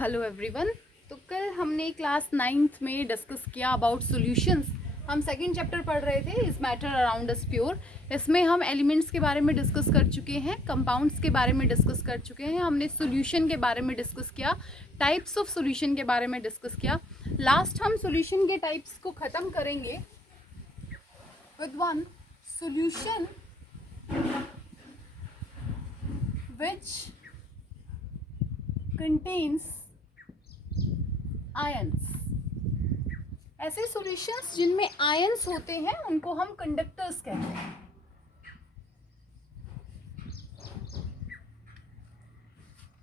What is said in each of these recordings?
Hello everyone. तो कल हमने क्लास 9th में डिस्कस किया अबाउट सॉल्यूशंस। हम सेकंड चैप्टर पढ़ रहे थे इस मैटर अराउंड अस प्योर। इसमें हम एलिमेंट्स के बारे में डिस्कस कर चुके हैं, कंपाउंड्स के बारे में डिस्कस कर चुके हैं, हमने सॉल्यूशन के बारे में डिस्कस किया, टाइप्स ऑफ सॉल्यूशन के बारे में डिस्कस किया। लास्ट हम सॉल्यूशन के टाइप्स को ख़त्म करेंगे with one solution which contains ions. ऐसे सॉल्यूशंस जिनमें आयंस होते हैं उनको हम कंडक्टर्स कहते हैं।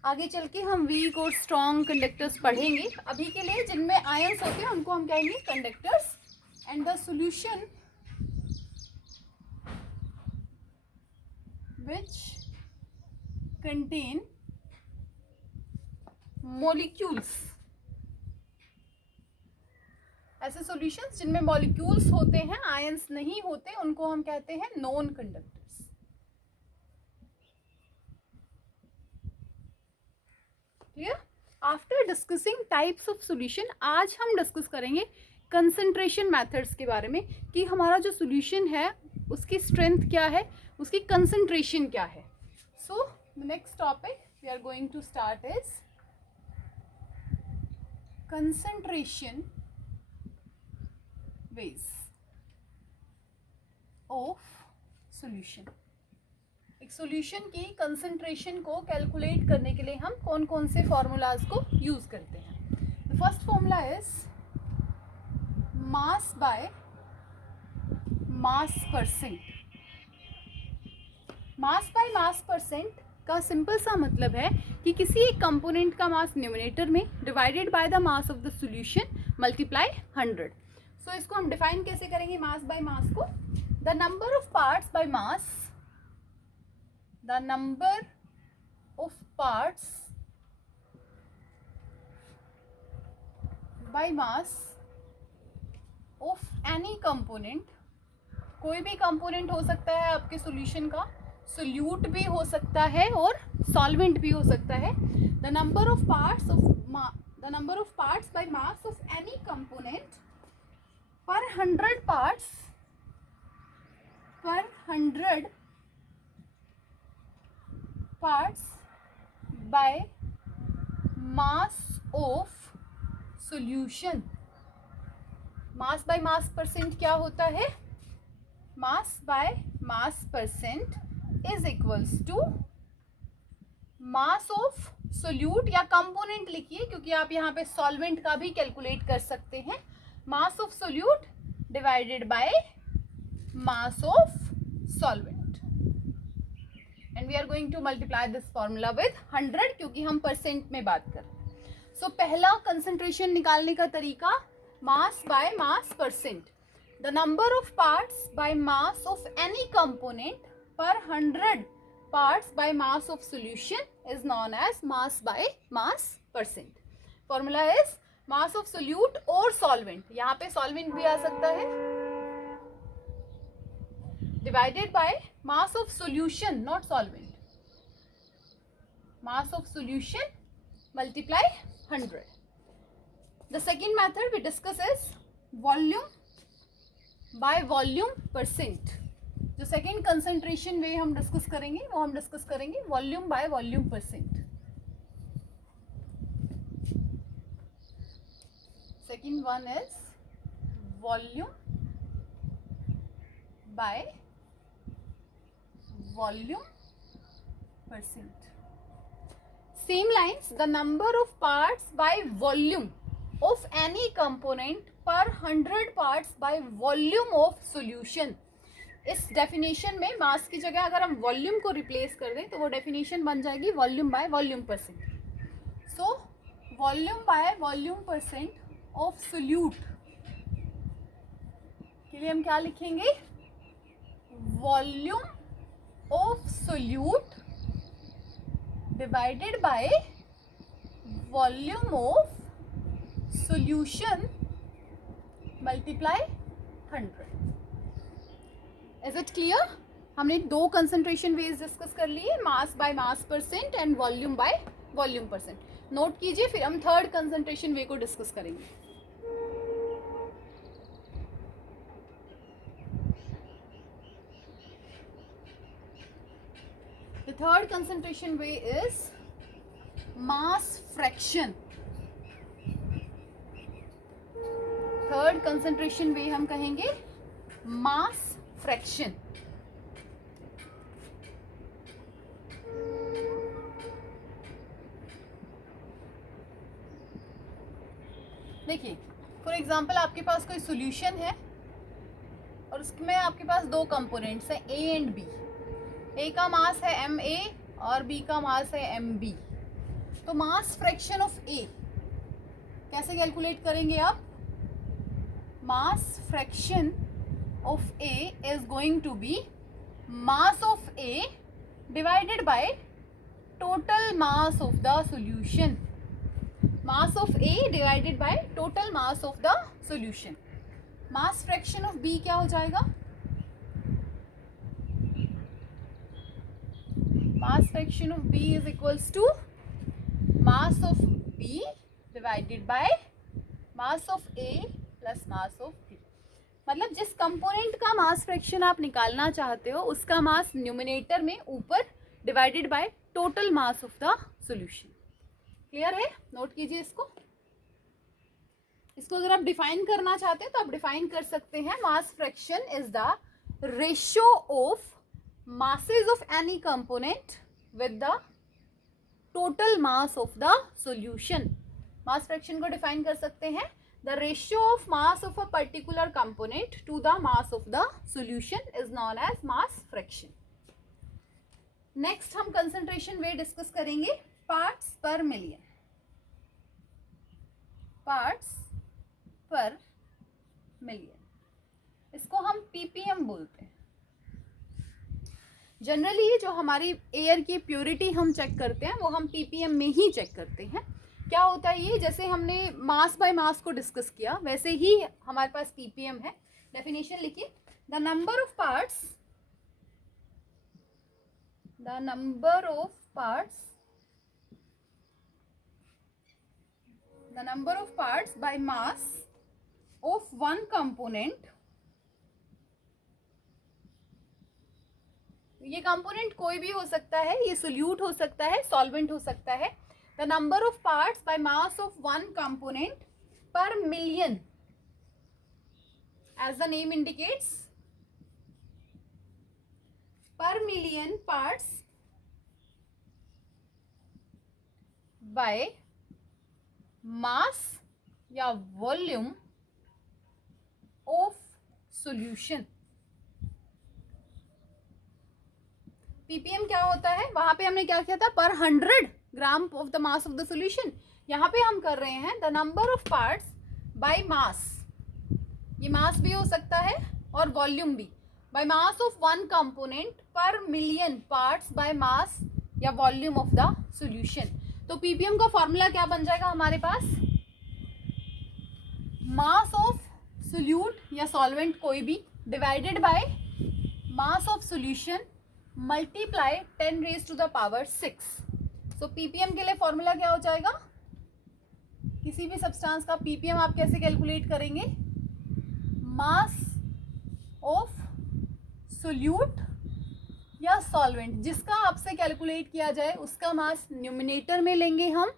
आगे चल के हम वीक और स्ट्रॉन्ग कंडक्टर्स पढ़ेंगे। अभी के लिए जिनमें आयंस होते हैं उनको हम कहेंगे conductors. And the solution which contain molecules। ऐसे सॉल्यूशंस जिनमें मॉलिक्यूल्स होते हैं, आयंस नहीं होते, उनको हम कहते हैं non conductors. Clear? After discussing types of solution, आज हम डिस्कस करेंगे कंसंट्रेशन मेथड्स के बारे में कि हमारा जो सॉल्यूशन है उसकी स्ट्रेंथ क्या है, उसकी कंसंट्रेशन क्या है। So the next topic we are going to start is concentration ways of solution। एक सॉल्यूशन की कंसंट्रेशन को कैलकुलेट करने के लिए हम कौन कौन से फॉर्मूलाज को यूज करते हैं। The first formula is mass by mass percent. Mass by mass percent का सिंपल सा मतलब है कि किसी एक कंपोनेंट का मास न्यूमरेटर में divided by the mass of the solution multiply 100। सो इसको हम डिफाइन कैसे करेंगे मास बाय मास को? The number of parts by mass, the number of parts by mass of any component. कोई भी कंपोनेंट हो सकता है आपके सॉल्यूशन का, सोल्यूट भी हो सकता है और सॉल्वेंट भी हो सकता है। The number of parts by mass of any component per 100 parts by mass of solution. Mass by mass percent क्या होता है? Mass by mass percent is equals to mass of solute, या कंपोनेंट लिखिए क्योंकि आप यहाँ पे सॉल्वेंट का भी कैलकुलेट कर सकते हैं। Mass of solute divided by mass of solvent. And we are going to multiply this formula with 100 क्योंकि हम परसेंट में बात कर रहे हैं। सो पहला कंसंट्रेशन निकालने का तरीका मास by mass percent. The number of parts by mass of any component per 100 parts by mass of solution is known as mass by mass percent. Formula is mass of solute or solvent, यहाँ पे solvent भी आ सकता है, divided by mass of solution, not solvent. Mass of solution multiply 100. The second method we discuss is volume by volume percent. जो second concentration way हम discuss करेंगे वो हम डिस्कस करेंगे volume by volume percent. Second one is volume by volume percent. Same lines, the number of parts by volume of any component per 100 parts by volume of solution। इस definition में मास की जगह अगर हम वॉल्यूम को replace कर दें तो वो डेफिनेशन बन जाएगी volume by volume percent. So volume by volume percent of solute के लिए हम क्या लिखेंगे? Volume of solute divided by volume of solution multiply 100। Is it clear? हमने दो कंसंट्रेशन वेज डिस्कस कर लिए, मास by mass percent and volume by volume percent. Note कीजिए, फिर हम थर्ड कंसंट्रेशन वे को डिस्कस करेंगे. The third concentration way is mass fraction. Third concentration way हम कहेंगे मास फ्रैक्शन. देखिए, फॉर एग्जांपल आपके पास कोई सॉल्यूशन है और उसमें आपके पास दो कंपोनेंट्स हैं ए एंड बी. ए का मास है एम ए और बी का मास है एम बी. तो मास फ्रैक्शन ऑफ ए कैसे कैलकुलेट करेंगे आप? Mass fraction of A is going to be mass of A divided by total mass of the solution. Mass of A divided by total mass of the solution. Mass fraction of B क्या हो जाएगा? Mass fraction of B is equals to mass of B divided by mass of A plus mass of B. मतलब जिस component का mass fraction आप निकालना चाहते हो उसका मास न्यूमिनेटर में ऊपर divided by total mass of the solution. Clear है? नोट कीजिए इसको. इसको अगर आप डिफाइन करना चाहते हैं तो आप डिफाइन कर सकते हैं. Mass fraction is the ratio of masses of any component with the total mass of the solution. mass fraction को define कर सकते हैं the ratio of mass of a particular component to the mass of the solution is known as mass fraction. next हम concentration way discuss करेंगे parts per million. parts per million इसको हम ppm बोलते हैं. Generally जो हमारी air की purity हम चेक करते हैं वो हम ppm में ही चेक करते हैं. क्या होता है ये? जैसे हमने मास बाय मास को डिस्कस किया वैसे ही हमारे पास ppm है. डेफिनेशन लिखिए. The number of parts by mass of one component. ये कंपोनेंट कोई भी हो सकता है, ये सोल्यूट हो सकता है, सॉल्वेंट हो सकता है. The number of parts by mass of one component per million, as the name indicates, per million parts by mass या वॉल्यूम ऑफ सॉल्यूशन. पीपीएम क्या होता है? वहां पे हमने क्या किया था? पर 100 gram of the mass of the solution. यहाँ पे हम कर रहे हैं the number of parts by मास. ये मास भी हो सकता है और वॉल्यूम भी. Bye mass of one component per million parts by mass या वॉल्यूम ऑफ द सॉल्यूशन. तो पीपीएम का फॉर्मूला क्या बन जाएगा हमारे पास? मास ऑफ सोल्यूट या सॉल्वेंट कोई भी divided by mass of solution multiply 10 raise to the power 6. So PPM के लिए फॉर्मूला क्या हो जाएगा? किसी भी सब्सटेंस का पीपीएम आप कैसे कैलकुलेट करेंगे? मास ऑफ सोल्यूट या सॉल्वेंट जिसका आपसे कैलकुलेट किया जाए उसका मास न्यूमिनेटर में लेंगे हम,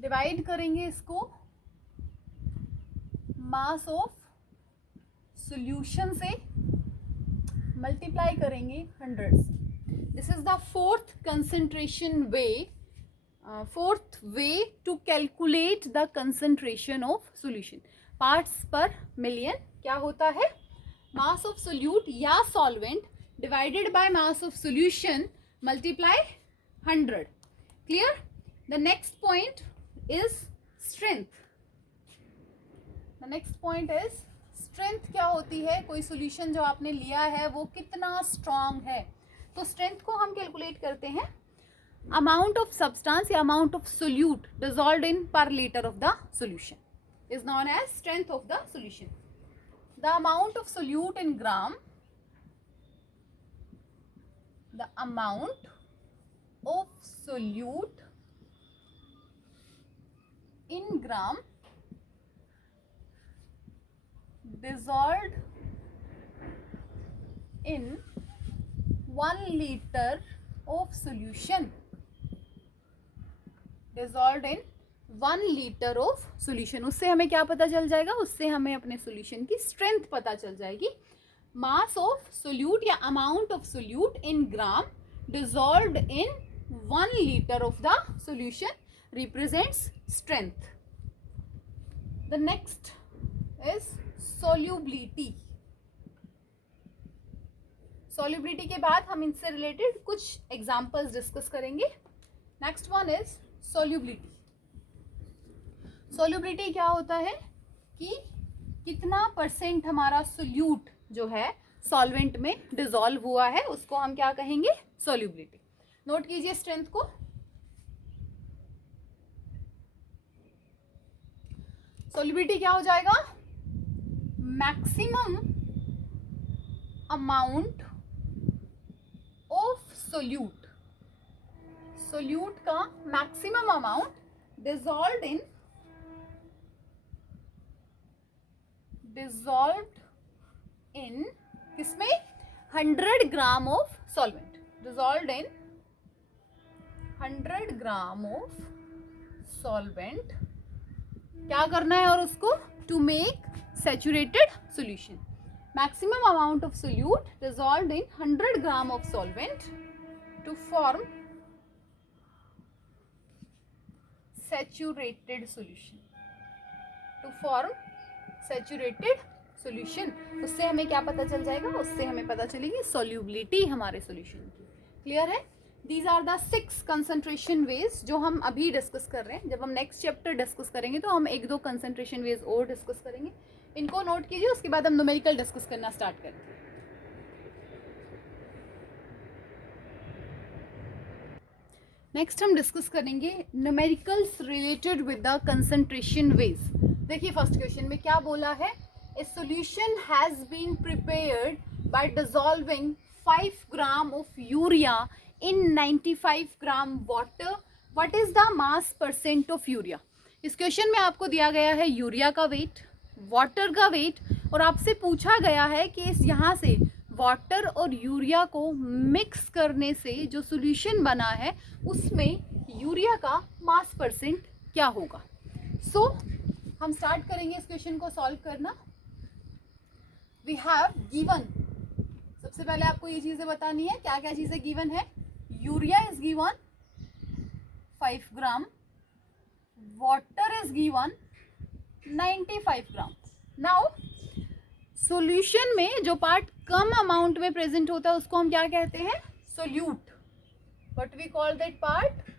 डिवाइड करेंगे इसको मास ऑफ सॉल्यूशन से, मल्टीप्लाई करेंगे 100 से. This is the fourth concentration way, fourth way to calculate the concentration of solution. Parts per million क्या होता है? मास ऑफ सोल्यूट या solvent divided by mass of solution multiply 100. Clear? The next point is strength. The next point is strength. क्या होती है? कोई solution जो आपने लिया है वो कितना स्ट्रांग है. तो स्ट्रेंथ को हम कैलकुलेट करते हैं अमाउंट ऑफ सब्सटेंस या amount of solute dissolved in per litre of the solution is known as strength of the solution. The amount of solute in gram, the amount of solute in gram dissolved in 1 liter of solution, dissolved in 1 liter of solution। उससे हमें क्या पता चल जाएगा, उससे हमें अपने solution की strength पता चल जाएगी। mass of solute या amount of solute in gram dissolved in 1 liter of the solution represents strength। The next is solubility। solubility के बाद हम इनसे रिलेटेड कुछ एग्जाम्पल्स डिस्कस करेंगे। Next one is solubility। solubility क्या होता है कि कितना परसेंट हमारा सोल्यूट जो है सॉल्वेंट में डिसॉल्व हुआ है, उसको हम क्या कहेंगे, solubility। नोट कीजिए स्ट्रेंथ को। solubility क्या हो जाएगा, maximum amount of solute, solute का मैक्सिमम अमाउंट डिसॉल्व्ड इन किसमें, 100 gram of solvent, dissolved in 100 gram of solvent. क्या करना है और उसको, to make saturated solution. maximum amount of solute dissolved in 100 gram of solvent to form saturated solution, to form saturated solution। उससे हमें क्या पता चल जाएगा, उससे हमें पता चलेगी solubility हमारे solution की। क्लियर है? These are the 6 concentration ways जो हम अभी डिस्कस कर रहे हैं। जब हम नेक्स्ट चैप्टर डिस्कस करेंगे तो हम 1-2 concentration ways और डिस्कस करेंगे। इनको नोट कीजिए, उसके बाद हम न्यूमेरिकल डिस्कस करना स्टार्ट करेंगे। नेक्स्ट हम डिस्कस करेंगे numericals related with the concentration ways. देखिए फर्स्ट क्वेश्चन में क्या बोला है, a solution has been prepared by dissolving 5 gram of urea in 95 gram water, what is the mass percent of urea. इस question में आपको दिया गया है यूरिया का वेट, वाटर का वेट, और आपसे पूछा गया है कि इस यहाँ से वाटर और यूरिया को मिक्स करने से जो सॉल्यूशन बना है उसमें यूरिया का मास परसेंट क्या होगा। सो हम स्टार्ट करेंगे इस क्वेश्चन को सॉल्व करना। वी हैव गिवन, सबसे पहले आपको ये चीजें बतानी है, क्या क्या चीजें गिवन है। Urea is given 5 gram, water is given 95 gram. Now solution में जो पार्ट कम अमाउंट में प्रेजेंट होता है उसको हम क्या कहते हैं, solute. What we call that part,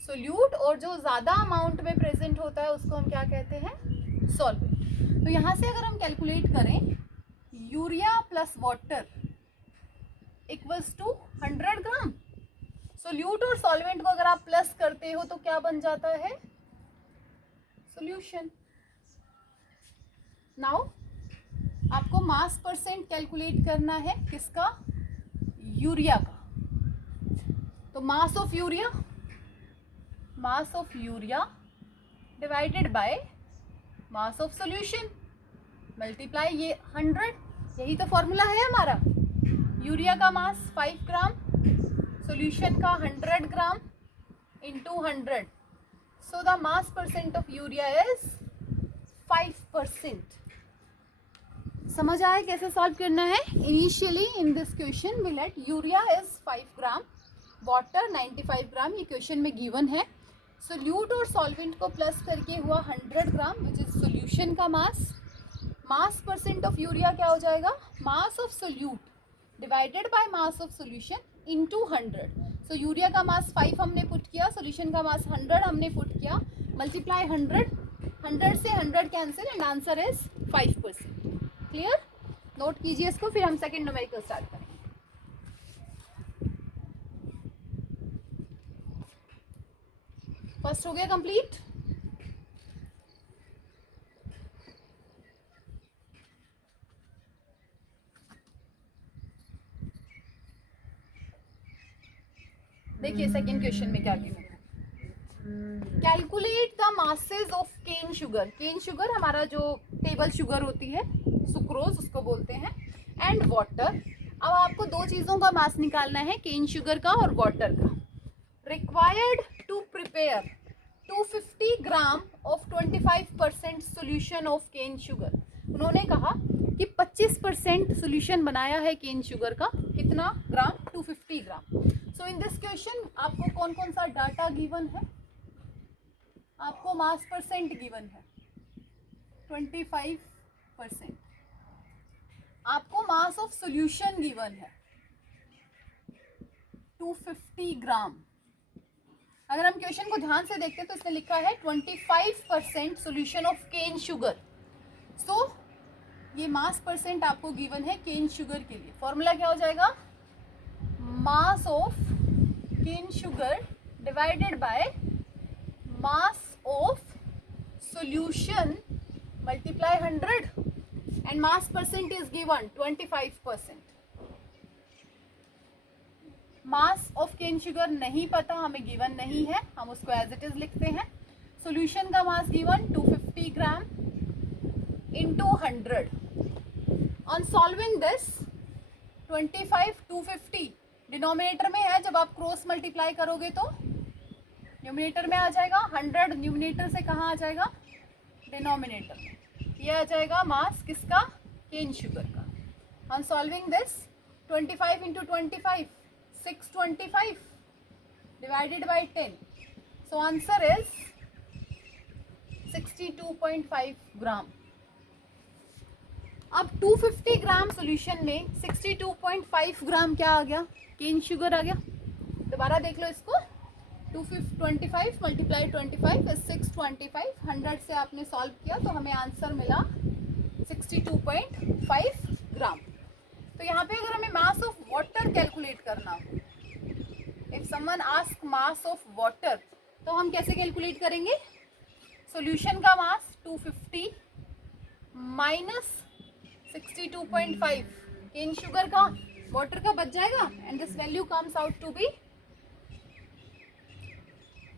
solute. और जो ज्यादा अमाउंट में प्रेजेंट होता है उसको हम क्या कहते हैं, सॉल्वेंट। तो यहाँ से अगर हम कैलकुलेट करें, urea plus water equals to 100 gram. Solute और सॉल्वेंट को अगर आप प्लस करते हो तो क्या बन जाता है, सॉल्यूशन। नाउ आपको मास परसेंट कैलकुलेट करना है, किसका, यूरिया का। तो mass of urea divided by mass of solution multiply ये 100, यही तो फॉर्मूला है हमारा। यूरिया का मास 5 ग्राम, सॉल्यूशन का 100 gram into 100, so the mass percent of urea is 5%। समझ आया कैसे सॉल्व करना है। Initially in this question we let urea is 5 gram, water 95 gram, ये क्वेश्चन में गिवन है। सोल्यूट और सॉल्वेंट को प्लस करके हुआ 100 ग्राम विच इज सोल्यूशन का मास। मास परसेंट ऑफ यूरिया क्या हो जाएगा, mass of solute divided by mass of solution into 100। So urea का मास 5 हमने पुट किया, सोल्यूशन का मास 100 हमने पुट किया, मल्टीप्लाई 100 से 100 cancel and answer is 5%। Clear? Note कीजिए इसको, फिर हम सेकंड न्यूमेरिकल स्टार्ट करेंगे। फर्स्ट हो गया कंप्लीट। देखिए सेकंड क्वेश्चन में क्या गिवन है। Calculate the masses of cane sugar. Cane sugar हमारा जो टेबल शुगर होती है, सुक्रोज उसको बोलते हैं, एंड वाटर। अब आपको दो चीज़ों का मास निकालना है, केन शुगर का और वाटर का। Required to prepare 250 gram of 25% solution of cane sugar. उन्होंने कहा कि 25% सोल्यूशन बनाया है केन शुगर का, कितना ग्राम? 250 ग्राम। सो इन दिस क्वेश्चन आपको कौन कौन सा डाटा गिवन है? आपको मास परसेंट गिवन है 25%, आपको मास ऑफ सोल्यूशन गिवन है 250 ग्राम। अगर हम क्वेश्चन को ध्यान से देखते हैं तो इसने लिखा है 25% सोल्यूशन ऑफ केन शुगर। सो ये मास परसेंट आपको गिवन है केन शुगर के लिए। फॉर्मूला क्या हो जाएगा? Mass of cane sugar divided by mass of solution multiply 100 and mass percent is given 25%। Mass of cane sugar नहीं पता, हमें गिवन नहीं है, हम उसको एज इट इज लिखते हैं। सोल्यूशन का mass given 250 gram into 100। On solving this 25 250 denominator में है, जब आप क्रॉस मल्टीप्लाई करोगे तो न्यूमिनेटर में आ जाएगा। 100 न्यूमिनेटर से कहाँ आ जाएगा? डिनोमिनेटर में। ये आ जाएगा मास किसका? केन शुगर का। On solving this 25 into 25 625 divided by 10. So answer is 62.5 ग्राम। अब 250 ग्राम सॉल्यूशन में 62.5 ग्राम क्या आ गया? केन शुगर आ गया। दोबारा देख लो इसको। 225 मल्टीप्लाई 25 इज 625। 100 से आपने सॉल्व किया तो हमें आंसर मिला 62.5 ग्राम। तो यहाँ पे अगर हमें मास ऑफ वाटर कैलकुलेट करना हो, if someone ask mass of water, तो हम कैसे कैलकुलेट करेंगे? सॉल्यूशन का मास 250 माइनस 62.5 केन शुगर का, वाटर का बच जाएगा, and this value comes out to be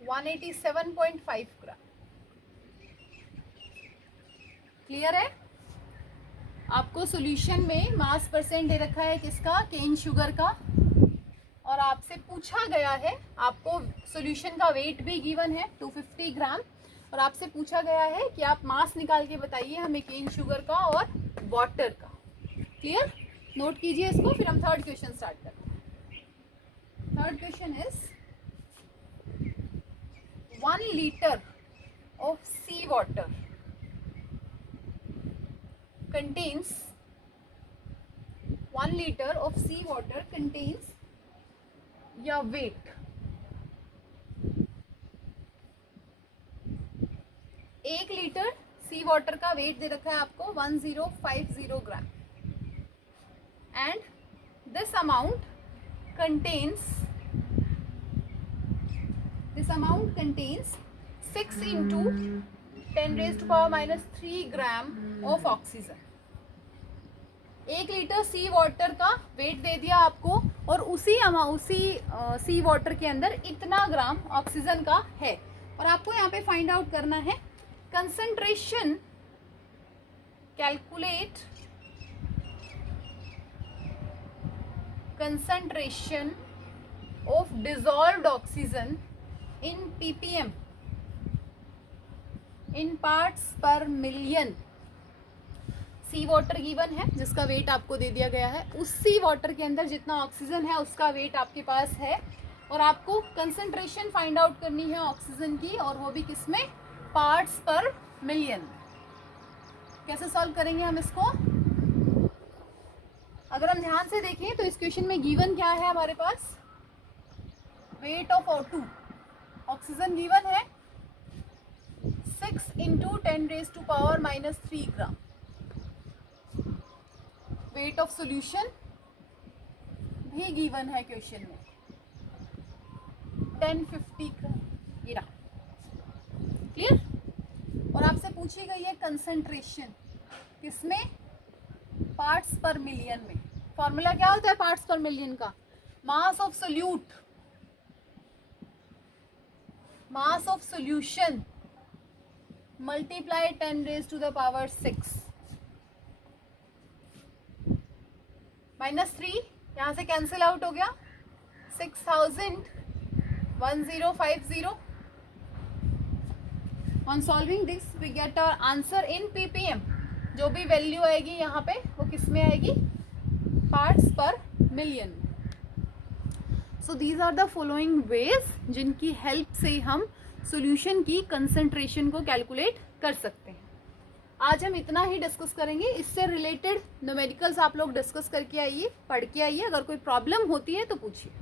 187.5 gram. Clear है? आपको सॉल्यूशन में मास परसेंट दे रखा है किसका? केन शुगर का, और आपसे पूछा गया है, आपको सॉल्यूशन का वेट भी गिवन है 250 ग्राम, और आपसे पूछा गया है कि आप मास निकाल के बताइए हमें केन शुगर का और वाटर का। क्लियर? नोट कीजिए इसको, फिर हम थर्ड क्वेश्चन स्टार्ट करते हैं। Third question is 1 liter of sea water contains 1 liter of sea water contains या वेट 1 लीटर सी वाटर का वेट दे रखा है आपको 1050 gram, and this amount contains 6 into 10 raised to power minus 3 gram of oxygen. 1 litre sea water का weight दे दिया आपको, और उसी सी वाटर के अंदर इतना ग्राम ऑक्सीजन का है, और आपको यहाँ पे फाइंड आउट करना है concentration. Calculate concentration of dissolved oxygen in ppm, in parts per million. C water given है जिसका वेट आपको दे दिया गया है, उस सी वाटर के अंदर जितना ऑक्सीजन है उसका वेट आपके पास है, और आपको कंसंट्रेशन फाइंड आउट करनी है ऑक्सीजन की, और वो भी किसमें? Parts per million. कैसे सॉल्व करेंगे हम इसको? अगर हम ध्यान से देखें तो इस क्वेश्चन में गिवन क्या है हमारे पास? Weight of O2, oxygen given है 6 into 10 raised to power minus 3 gram. Weight of solution भी गिवन है क्वेश्चन में 1050 ग्राम। ये रहा। क्लियर? और आपसे पूछी गई है कंसंट्रेशन किसमें? पार्ट्स पर मिलियन में। फॉर्मूला क्या होता है पार्ट्स पर मिलियन का? मास of solute mass of solution multiply 10 raised to the power 6 -3 यहाँ से कैंसिल आउट हो गया 6000 on solving this we get our answer in ppm। जो भी वैल्यू आएगी यहाँ पे वो किस में आएगी, parts per million. So these are the following ways जिनकी हेल्प से हम सॉल्यूशन की कंसंट्रेशन को कैलकुलेट कर सकते हैं। आज हम इतना ही डिस्कस करेंगे। इससे रिलेटेड न्यूमेरिकल्स आप लोग डिस्कस करके आइए, पढ़ के आइए। अगर कोई प्रॉब्लम होती है तो पूछिए।